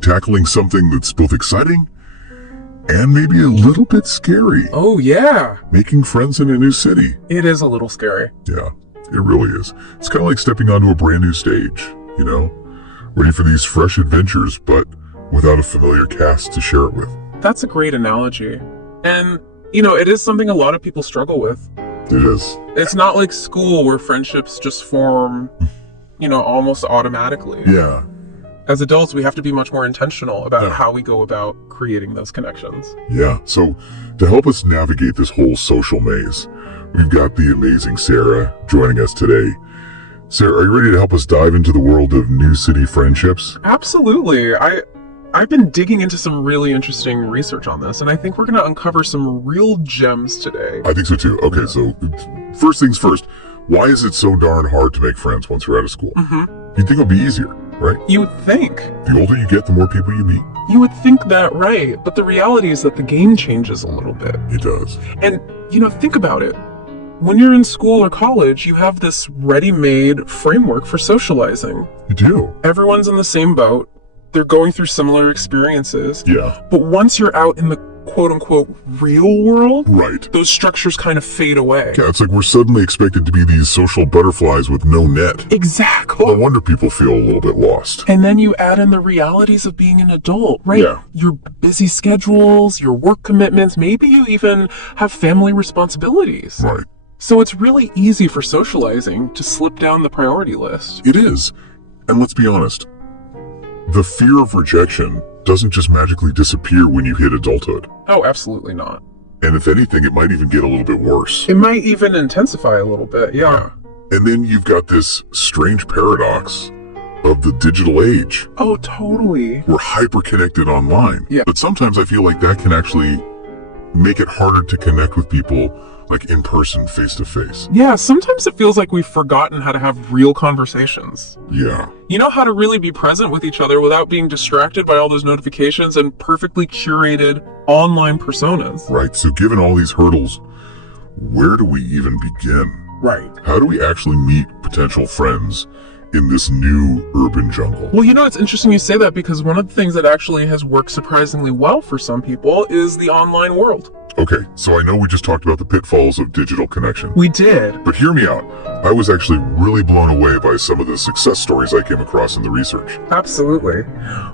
tackling something that's both exciting and maybe a little bit scary. Oh, yeah. Making friends in a new city. It is a little scary. Yeah, it really is. It's kind of like stepping onto a brand new stage, you know? Ready for these fresh adventures, but without a familiar cast to share it with. That's a great analogy. And, it is something a lot of people struggle with. It is. It's not like school where friendships just form, almost automatically. Yeah. As adults, we have to be much more intentional about how we go about creating those connections. Yeah, so to help us navigate this whole social maze, we've got the amazing Sarah joining us today. Sarah, are you ready to help us dive into the world of new city friendships? Absolutely. I've been digging into some really interesting research on this, and I think we're going to uncover some real gems today. I think so too. Okay, so first things first, why is it so darn hard to make friends once you're out of school? You'd think it would be easier, right? You would think. The older you get, the more people you meet. You would think that, right? But the reality is that the game changes a little bit. It does. And, think about it. When you're in school or college, you have this ready-made framework for socializing. You do. Everyone's in the same boat. They're going through similar experiences. Yeah. But once you're out in the quote-unquote real world, right, those structures kind of fade away. Yeah, it's like we're suddenly expected to be these social butterflies with no net. Exactly. No wonder people feel a little bit lost. And then you add in the realities of being an adult, right? Yeah. Your busy schedules, your work commitments, maybe you even have family responsibilities. Right. So it's really easy for socializing to slip down the priority list. It is. And let's be honest, the fear of rejection doesn't just magically disappear when you hit adulthood. Oh, absolutely not. And if anything, it might even get a little bit worse. It might even intensify a little bit, yeah. And then you've got this strange paradox of the digital age. Oh, totally. We're hyper-connected online. Yeah. But sometimes I feel like that can actually make it harder to connect with people like in person, face to face. Yeah, sometimes it feels like we've forgotten how to have real conversations. Yeah. How to really be present with each other without being distracted by all those notifications and perfectly curated online personas. Right, so given all these hurdles, where do we even begin? Right. How do we actually meet potential friends in this new urban jungle? Well, it's interesting you say that because one of the things that actually has worked surprisingly well for some people is the online world. Okay, so I know we just talked about the pitfalls of digital connection. We did. But hear me out. I was actually really blown away by some of the success stories I came across in the research. Absolutely.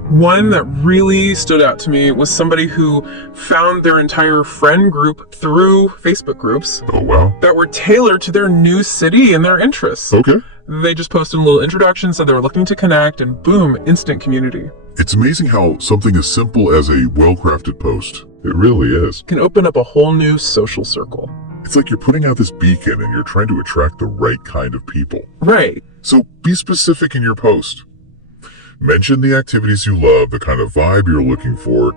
One that really stood out to me was somebody who found their entire friend group through Facebook groups. Oh, wow. That were tailored to their new city and their interests. Okay. They just posted a little introduction, said they were looking to connect, and boom, instant community. It's amazing how something as simple as a well-crafted post, it really is, can open up a whole new social circle. It's like you're putting out this beacon and you're trying to attract the right kind of people. Right. So be specific in your post. Mention the activities you love, the kind of vibe you're looking for.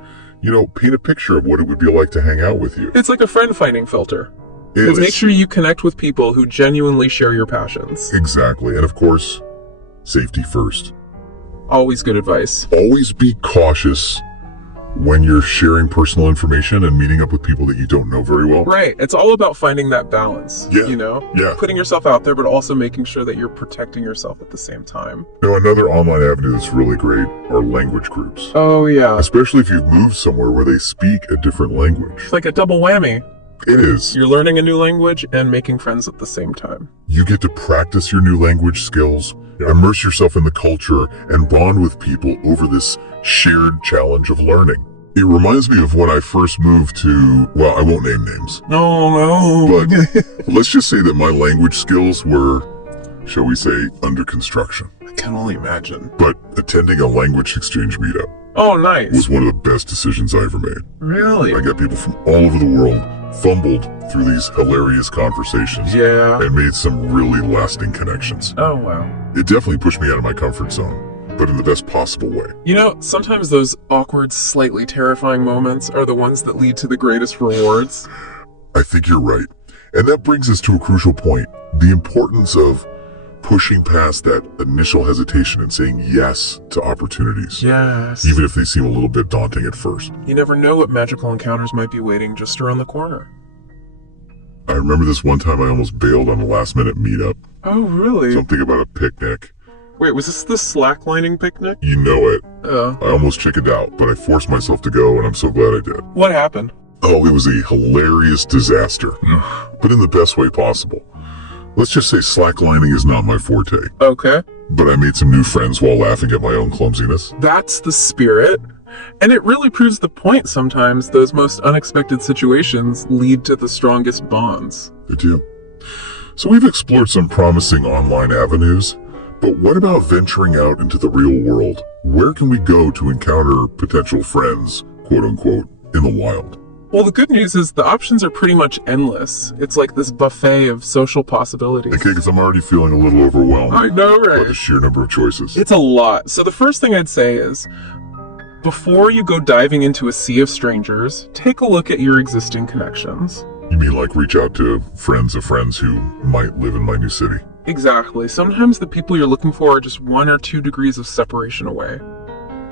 Paint a picture of what it would be like to hang out with you. It's like a friend-finding filter. It is. Make sure you connect with people who genuinely share your passions. Exactly. And of course, safety first. Always good advice. Always be cautious when you're sharing personal information and meeting up with people that you don't know very well. Right. It's all about finding that balance. Yeah. Yeah. Putting yourself out there, but also making sure that you're protecting yourself at the same time. Another online avenue that's really great are language groups. Oh, yeah. Especially if you've moved somewhere where they speak a different language. It's like a double whammy. It is. You're learning a new language and making friends at the same time. You get to practice your new language skills, immerse yourself in the culture, and bond with people over this shared challenge of learning. It reminds me of when I first moved to, well, I won't name names. No. But let's just say that my language skills were, shall we say, under construction. I can only imagine. But attending a language exchange meetup Oh, nice. was one of the best decisions I ever made. Really? I got people from all over the world, fumbled through these hilarious conversations, Yeah. and made some really lasting connections. Oh, wow. It definitely pushed me out of my comfort zone, but in the best possible way. Sometimes those awkward, slightly terrifying moments are the ones that lead to the greatest rewards. I think you're right. And that brings us to a crucial point, the importance of pushing past that initial hesitation and saying yes to opportunities. Yes. Even if they seem a little bit daunting at first. You never know what magical encounters might be waiting just around the corner. I remember this one time I almost bailed on a last-minute meetup. Oh, really? Something about a picnic. Wait, was this the slacklining picnic? You know it. Oh. I almost chickened out, but I forced myself to go, and I'm so glad I did. What happened? Oh, it was a hilarious disaster, but in the best way possible. Let's just say slacklining is not my forte, Okay. but I made some new friends while laughing at my own clumsiness. That's the spirit. And it really proves the point sometimes those most unexpected situations lead to the strongest bonds. They do. So we've explored some promising online avenues, but what about venturing out into the real world? Where can we go to encounter potential friends, quote unquote, in the wild? Well, the good news is the options are pretty much endless. It's like this buffet of social possibilities. Okay, because I'm already feeling a little overwhelmed I know, by the right? sheer number of choices. It's a lot. So the first thing I'd say is, before you go diving into a sea of strangers, take a look at your existing connections. You mean like reach out to friends of friends who might live in my new city? Exactly. Sometimes the people you're looking for are just 1 or 2 degrees of separation away.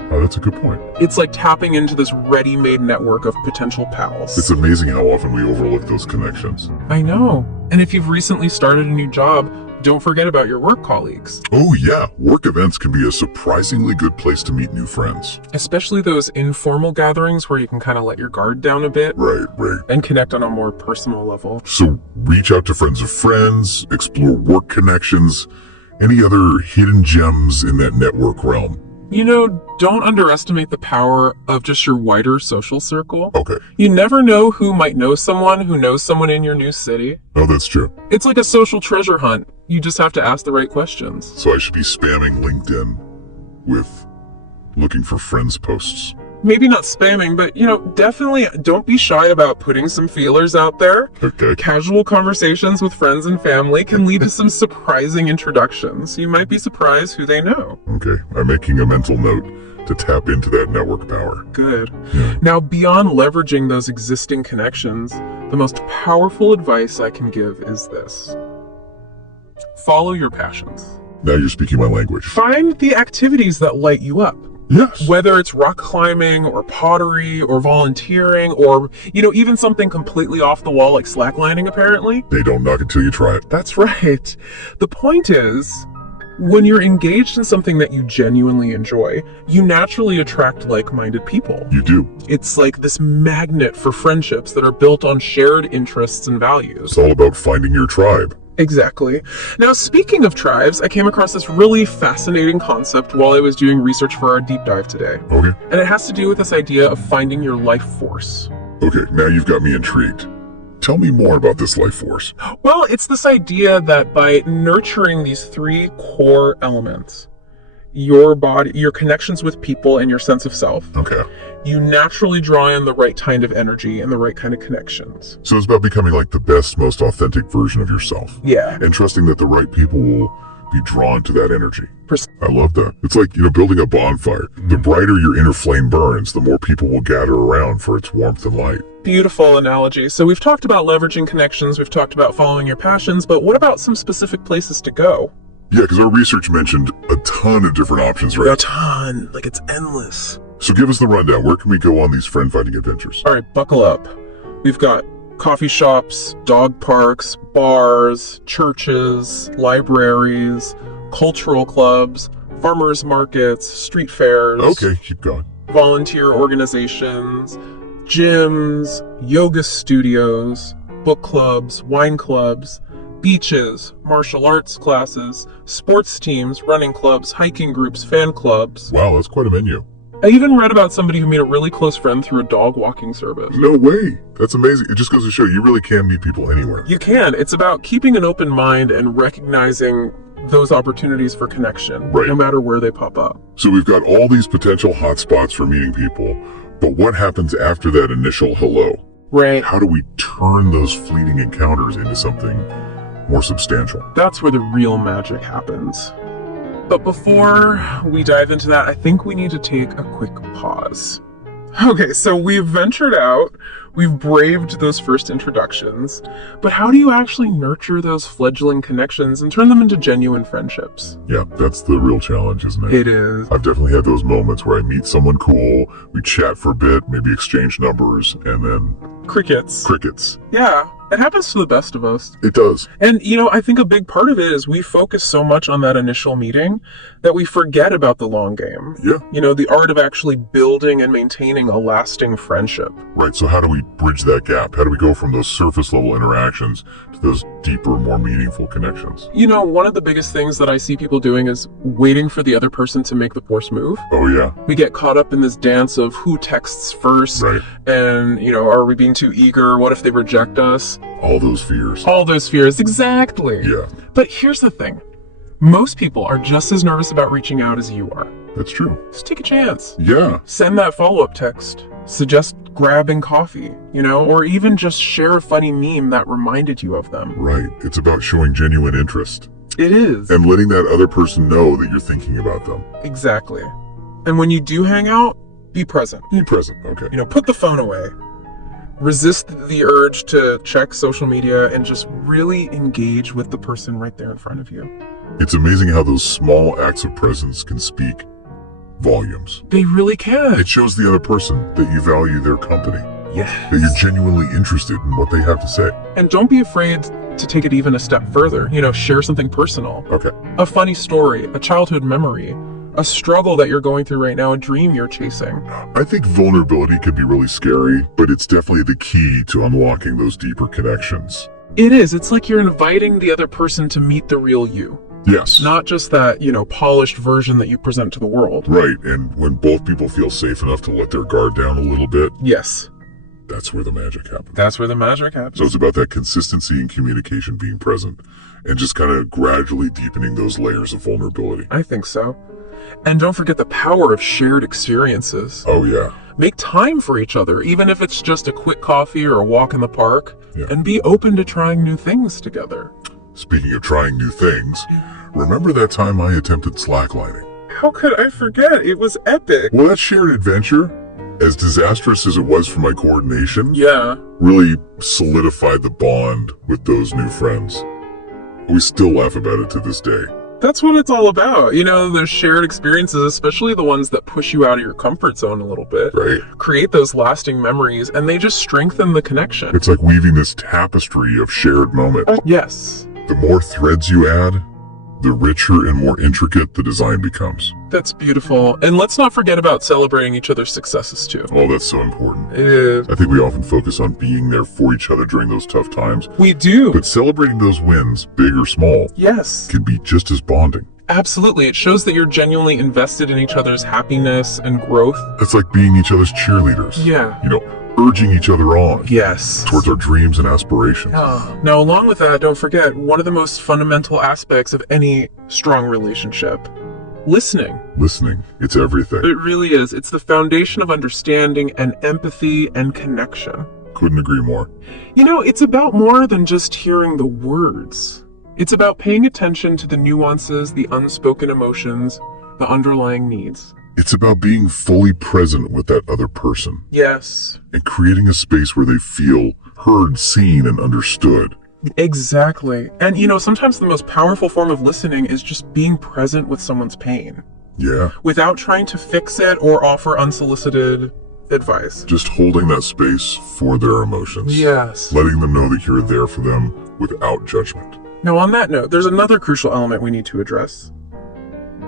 Oh, that's a good point. It's like tapping into this ready-made network of potential pals. It's amazing how often we overlook those connections. I know. And if you've recently started a new job, don't forget about your work colleagues. Oh yeah, work events can be a surprisingly good place to meet new friends. Especially those informal gatherings where you can kind of let your guard down a bit Right. and connect on a more personal level. So reach out to friends of friends, explore work connections, any other hidden gems in that network realm. You know, don't underestimate the power of just your wider social circle. Okay. You never know who might know someone who knows someone in your new city. Oh, that's true. It's like a social treasure hunt. You just have to ask the right questions. So I should be spamming LinkedIn with looking for friends posts. Maybe not spamming, but definitely don't be shy about putting some feelers out there. Okay. Casual conversations with friends and family can lead to some surprising introductions. You might be surprised who they know. Okay. I'm making a mental note to tap into that network power. Good. Yeah. Now, beyond leveraging those existing connections, the most powerful advice I can give is this. Follow your passions. Now you're speaking my language. Find the activities that light you up. Yes. Whether it's rock climbing or pottery or volunteering or, even something completely off the wall like slacklining, apparently. They don't knock it till you try it. That's right. The point is, when you're engaged in something that you genuinely enjoy, you naturally attract like-minded people. You do. It's like this magnet for friendships that are built on shared interests and values. It's all about finding your tribe. Exactly. Now, speaking of tribes, I came across this really fascinating concept while I was doing research for our deep dive today. Okay. And it has to do with this idea of finding your life force. Okay, now you've got me intrigued. Tell me more about this life force. Well, it's this idea that by nurturing these 3 core elements, your body, your connections with people, and your sense of self, Okay. you naturally draw in the right kind of energy and the right kind of connections. So it's about becoming like the best, most authentic version of yourself. Yeah. And trusting that the right people will be drawn to that energy. Pers- I love that. It's like, building a bonfire. The brighter your inner flame burns, the more people will gather around for its warmth and light. Beautiful analogy. So we've talked about leveraging connections, we've talked about following your passions, but what about some specific places to go? Yeah, because our research mentioned a ton of different options, right? A ton. Like, it's endless. So give us the rundown. Where can we go on these friend-finding adventures? All right, buckle up. We've got coffee shops, dog parks, bars, churches, libraries, cultural clubs, farmers markets, street fairs. Okay, keep going. Volunteer organizations, gyms, yoga studios, book clubs, wine clubs, beaches, martial arts classes, sports teams, running clubs, hiking groups, fan clubs. Wow, that's quite a menu. I even read about somebody who made a really close friend through a dog walking service. No way. That's amazing. It just goes to show you really can meet people anywhere. You can. It's about keeping an open mind and recognizing those opportunities for connection, Right. no matter where they pop up. So we've got all these potential hotspots for meeting people, but what happens after that initial hello? Right. How do we turn those fleeting encounters into something more substantial? That's where the real magic happens. But before we dive into that, I think we need to take a quick pause. Okay, so we've ventured out, we've braved those first introductions, but how do you actually nurture those fledgling connections and turn them into genuine friendships? Yeah, that's the real challenge, isn't it? It is. I've definitely had those moments where I meet someone cool, we chat for a bit, maybe exchange numbers, and then Crickets. crickets. Yeah, It happens to the best of us. It does. And, I think a big part of it is we focus so much on that initial meeting that we forget about the long game. Yeah. The art of actually building and maintaining a lasting friendship. Right, so how do we bridge that gap? How do we go from those surface level interactions to those deeper, more meaningful connections? One of the biggest things that I see people doing is waiting for the other person to make the first move. Oh, yeah. We get caught up in this dance of who texts first. Right. And, are we being too eager? What if they reject us? All those fears. All those fears, exactly. Yeah. But here's the thing. Most people are just as nervous about reaching out as you are. That's true. Just take a chance. Yeah. Send that follow-up text. Suggest grabbing coffee, or even just share a funny meme that reminded you of them. Right. It's about showing genuine interest. It is. And letting that other person know that you're thinking about them. Exactly. And when you do hang out, be present. Be present. Okay. Put the phone away. Resist the urge to check social media and just really engage with the person right there in front of you. It's amazing how those small acts of presence can speak volumes. They really can. It shows the other person that you value their company, Yes. that you're genuinely interested in what they have to say. And don't be afraid to take it even a step further. Share something personal. Okay. A funny story, a childhood memory, a struggle that you're going through right now, a dream you're chasing. I think vulnerability can be really scary, but it's definitely the key to unlocking those deeper connections. It is. It's like you're inviting the other person to meet the real you. Yes. Not just that, polished version that you present to the world. Right, and when both people feel safe enough to let their guard down a little bit, Yes. that's where the magic happens. That's where the magic happens. So it's about that consistency in communication being present and just kind of gradually deepening those layers of vulnerability. I think so. And don't forget the power of shared experiences. Oh, yeah. Make time for each other, even if it's just a quick coffee or a walk in the park, Yeah. and be open to trying new things together. Speaking of trying new things, remember that time I attempted slacklining? How could I forget? It was epic. Well, that shared adventure, as disastrous as it was for my coordination, Yeah. really solidified the bond with those new friends. We still laugh about it to this day. That's what it's all about. Those shared experiences, especially the ones that push you out of your comfort zone a little bit, Right? create those lasting memories, and they just strengthen the connection. It's like weaving this tapestry of shared moments. Yes. The more threads you add, the richer and more intricate the design becomes. That's beautiful. And let's not forget about celebrating each other's successes too. Oh, that's so important. It is. I think we often focus on being there for each other during those tough times, We do. but celebrating those wins, big or small, Yes. can be just as bonding. Absolutely. It shows that you're genuinely invested in each other's happiness and growth. It's like being each other's cheerleaders. Yeah. Urging each other on Yes. towards our dreams and aspirations. Now, along with that, don't forget one of the most fundamental aspects of any strong relationship: listening. Listening, it's everything. It really is. It's the foundation of understanding and empathy and connection. Couldn't agree more. It's about more than just hearing the words. It's about paying attention to the nuances, the unspoken emotions, the underlying needs. It's about being fully present with that other person Yes. and creating a space where they feel heard, seen, and understood. Exactly. And sometimes the most powerful form of listening is just being present with someone's pain Yeah, without trying to fix it or offer unsolicited advice. just holding that space for their emotions. Yes. Letting them know that you're there for them without judgment. Now, on that note, there's another crucial element we need to address: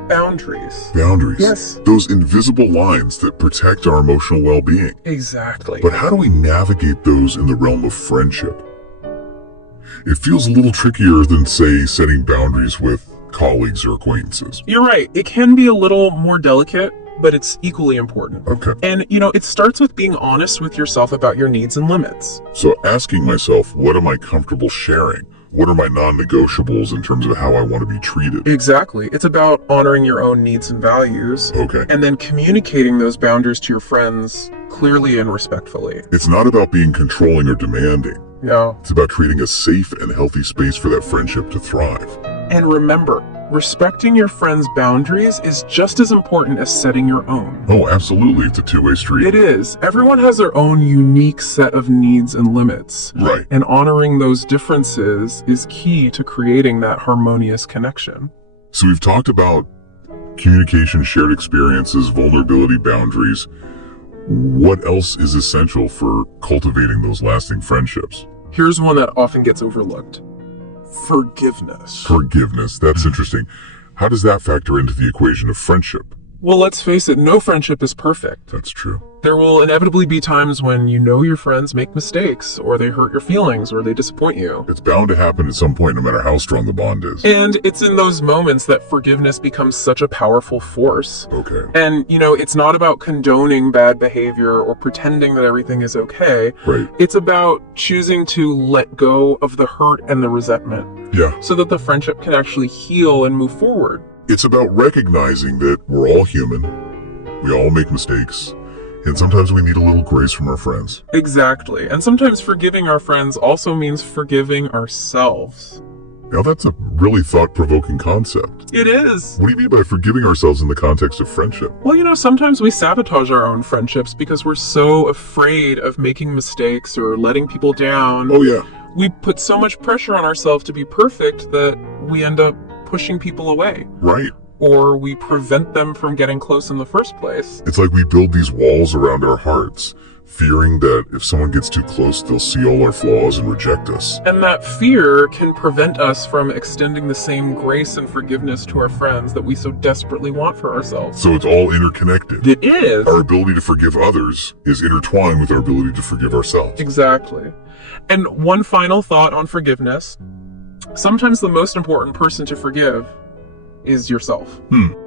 boundaries. Boundaries. Yes. Those invisible lines that protect our emotional well-being. Exactly. But how do we navigate those in the realm of friendship? It feels a little trickier than, say, setting boundaries with colleagues or acquaintances. You're right. It can be a little more delicate, but it's equally important. Okay. And, it starts with being honest with yourself about your needs and limits. So asking myself, what am I comfortable sharing? What are my non-negotiables in terms of how I want to be treated? Exactly. It's about honoring your own needs and values, Okay. and then communicating those boundaries to your friends clearly and respectfully. It's not about being controlling or demanding. No. It's about creating a safe and healthy space for that friendship to thrive. And remember, respecting your friends' boundaries is just as important as setting your own. Oh, absolutely. It's a two-way street. It is. Everyone has their own unique set of needs and limits. Right. And honoring those differences is key to creating that harmonious connection. So we've talked about communication, shared experiences, vulnerability, boundaries. What else is essential for cultivating those lasting friendships? Here's one that often gets overlooked. Forgiveness. Forgiveness. That's interesting. How does that factor into the equation of friendship? Well, let's face it, no friendship is perfect. That's true. There will inevitably be times when you know your friends make mistakes, or they hurt your feelings, or they disappoint you. It's bound to happen at some point, no matter how strong the bond is. And it's in those moments that forgiveness becomes such a powerful force. Okay. And, it's not about condoning bad behavior or pretending that everything is okay. Right. It's about choosing to let go of the hurt and the resentment. Yeah. So that the friendship can actually heal and move forward. It's about recognizing that we're all human, we all make mistakes, and sometimes we need a little grace from our friends. Exactly. And sometimes forgiving our friends also means forgiving ourselves. Now that's a really thought-provoking concept. It is. What do you mean by forgiving ourselves in the context of friendship? Well, sometimes we sabotage our own friendships because we're so afraid of making mistakes or letting people down. Oh yeah. We put so much pressure on ourselves to be perfect that we end up pushing people away. Right. Or we prevent them from getting close in the first place. It's like we build these walls around our hearts, fearing that if someone gets too close, they'll see all our flaws and reject us. And that fear can prevent us from extending the same grace and forgiveness to our friends that we so desperately want for ourselves. So it's all interconnected. It is. Our ability to forgive others is intertwined with our ability to forgive ourselves. Exactly. And one final thought on forgiveness. Sometimes the most important person to forgive is yourself.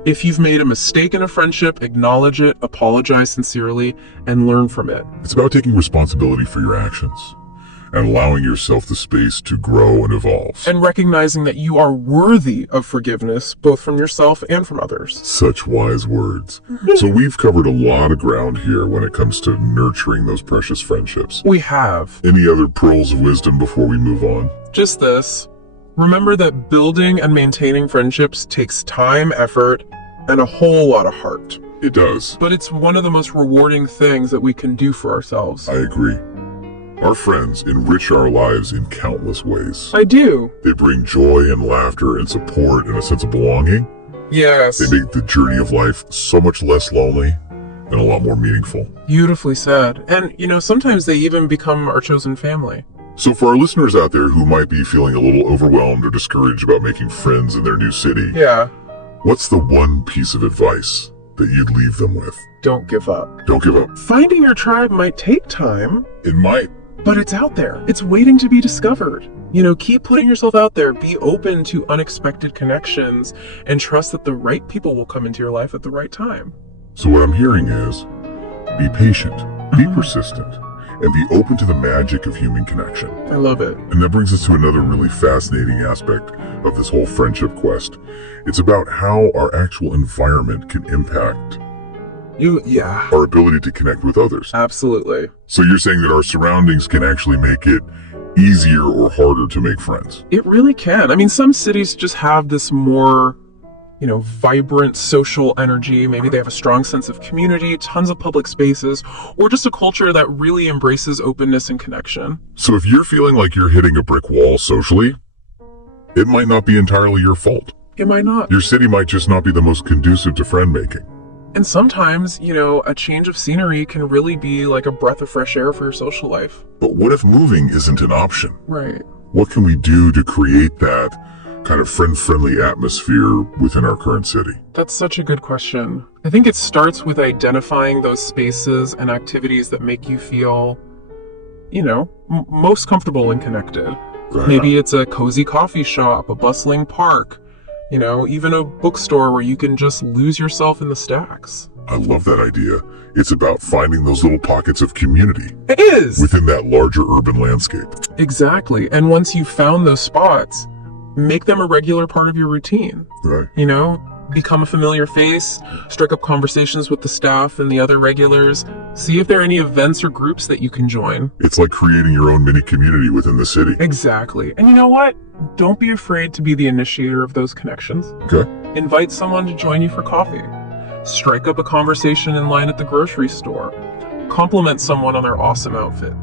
If you've made a mistake in a friendship, acknowledge it, apologize sincerely, and learn from it. It's about taking responsibility for your actions and allowing yourself the space to grow and evolve. And recognizing that you are worthy of forgiveness, both from yourself and from others. Such wise words. So we've covered a lot of ground here when it comes to nurturing those precious friendships. We have. Any other pearls of wisdom before we move on? Just this. Remember that building and maintaining friendships takes time, effort, and a whole lot of heart. It does. But it's one of the most rewarding things that we can do for ourselves. I agree. Our friends enrich our lives in countless ways. I do. They bring joy and laughter and support and a sense of belonging. Yes. They make the journey of life so much less lonely and a lot more meaningful. Beautifully said. And, sometimes they even become our chosen family. So for our listeners out there who might be feeling a little overwhelmed or discouraged about making friends in their new city, Yeah. what's the one piece of advice that you'd leave them with? Don't give up. Don't give up. Finding your tribe might take time, It might. but it's out there. It's waiting to be discovered. Keep putting yourself out there. Be open to unexpected connections and trust that the right people will come into your life at the right time. So what I'm hearing is, be patient, be persistent, and be open to the magic of human connection. I love it. And that brings us to another really fascinating aspect of this whole friendship quest. It's about how our actual environment can impact Yeah. our ability to connect with others. Absolutely. So you're saying that our surroundings can actually make it easier or harder to make friends? It really can. I mean, some cities just have this more, vibrant social energy. Maybe they have a strong sense of community, tons of public spaces, or just a culture that really embraces openness and connection. So if you're feeling like you're hitting a brick wall socially, it might not be entirely your fault. It might not. Your city might just not be the most conducive to friend making. And sometimes, a change of scenery can really be like a breath of fresh air for your social life. But what if moving isn't an option? Right. What can we do to create that kind of friend-friendly atmosphere within our current city? That's such a good question. I think it starts with identifying those spaces and activities that make you feel, most comfortable and connected. Right. Maybe it's a cozy coffee shop, a bustling park, even a bookstore where you can just lose yourself in the stacks. I love that idea. It's about finding those little pockets of community It is! within that larger urban landscape. Exactly. And once you've found those spots, make them a regular part of your routine. Right. Become a familiar face, strike up conversations with the staff and the other regulars, see if there are any events or groups that you can join. It's like creating your own mini community within the city. Exactly. And you know what? Don't be afraid to be the initiator of those connections. Okay. Invite someone to join you for coffee. Strike up a conversation in line at the grocery store. Compliment someone on their awesome outfit.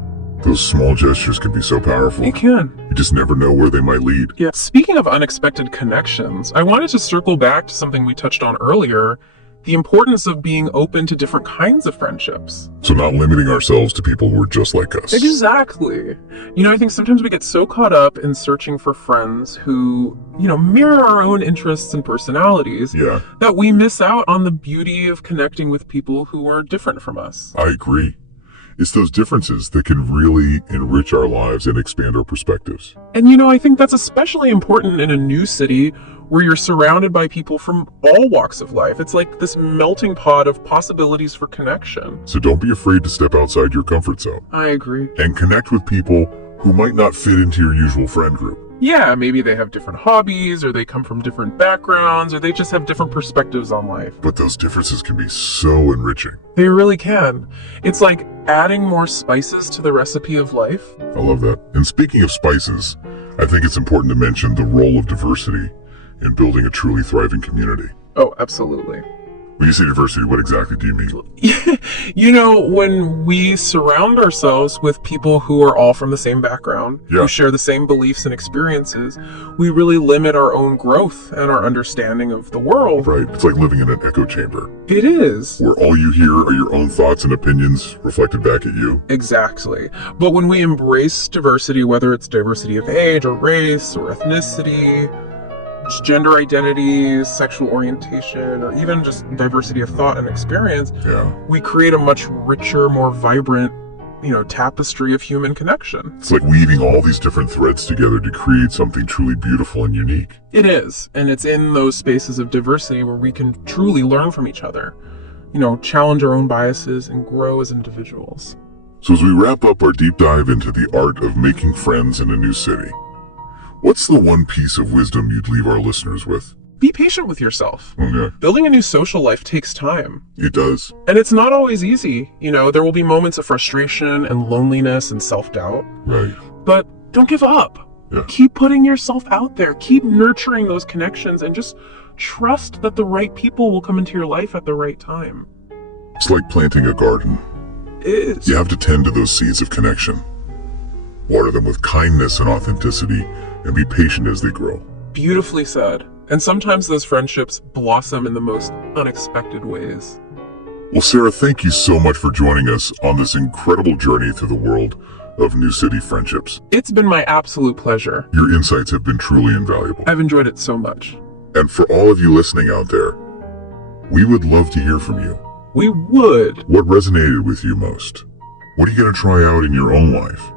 Those small gestures can be so powerful. You can. You just never know where they might lead. Yeah. Speaking of unexpected connections, I wanted to circle back to something we touched on earlier, the importance of being open to different kinds of friendships. So not limiting ourselves to people who are just like us. Exactly. I think sometimes we get so caught up in searching for friends who, mirror our own interests and personalities Yeah, that we miss out on the beauty of connecting with people who are different from us. I agree. It's those differences that can really enrich our lives and expand our perspectives. And I think that's especially important in a new city where you're surrounded by people from all walks of life. It's like this melting pot of possibilities for connection. So don't be afraid to step outside your comfort zone I agree. and connect with people who might not fit into your usual friend group. Yeah, maybe they have different hobbies, or they come from different backgrounds, or they just have different perspectives on life. But those differences can be so enriching. They really can. It's like adding more spices to the recipe of life. I love that. And speaking of spices, I think it's important to mention the role of diversity in building a truly thriving community. Oh, absolutely. When you say diversity, what exactly do you mean? When we surround ourselves with people who are all from the same background, Yeah. who share the same beliefs and experiences, we really limit our own growth and our understanding of the world. Right? It's like living in an echo chamber It is. where all you hear are your own thoughts and opinions reflected back at you. Exactly. But when we embrace diversity, whether it's diversity of age or race or ethnicity, gender identities, sexual orientation, or even just diversity of thought and experience, Yeah. we create a much richer, more vibrant, tapestry of human connection. It's like weaving all these different threads together to create something truly beautiful and unique. It is. And it's in those spaces of diversity where we can truly learn from each other, challenge our own biases and grow as individuals. So as we wrap up our deep dive into the art of making friends in a new city, what's the one piece of wisdom you'd leave our listeners with? Be patient with yourself. Okay. Building a new social life takes time. It does. And it's not always easy. There will be moments of frustration and loneliness and self-doubt. Right. But don't give up. Yeah. Keep putting yourself out there. Keep nurturing those connections and just trust that the right people will come into your life at the right time. It's like planting a garden. It is. You have to tend to those seeds of connection. Water them with kindness and authenticity, and be patient as they grow. Beautifully said. And sometimes those friendships blossom in the most unexpected ways. Well, Sarah, thank you so much for joining us on this incredible journey through the world of new city friendships. It's been my absolute pleasure. Your insights have been truly invaluable. I've enjoyed it so much. And for all of you listening out there, we would love to hear from you. We would. What resonated with you most? What are you going to try out in your own life?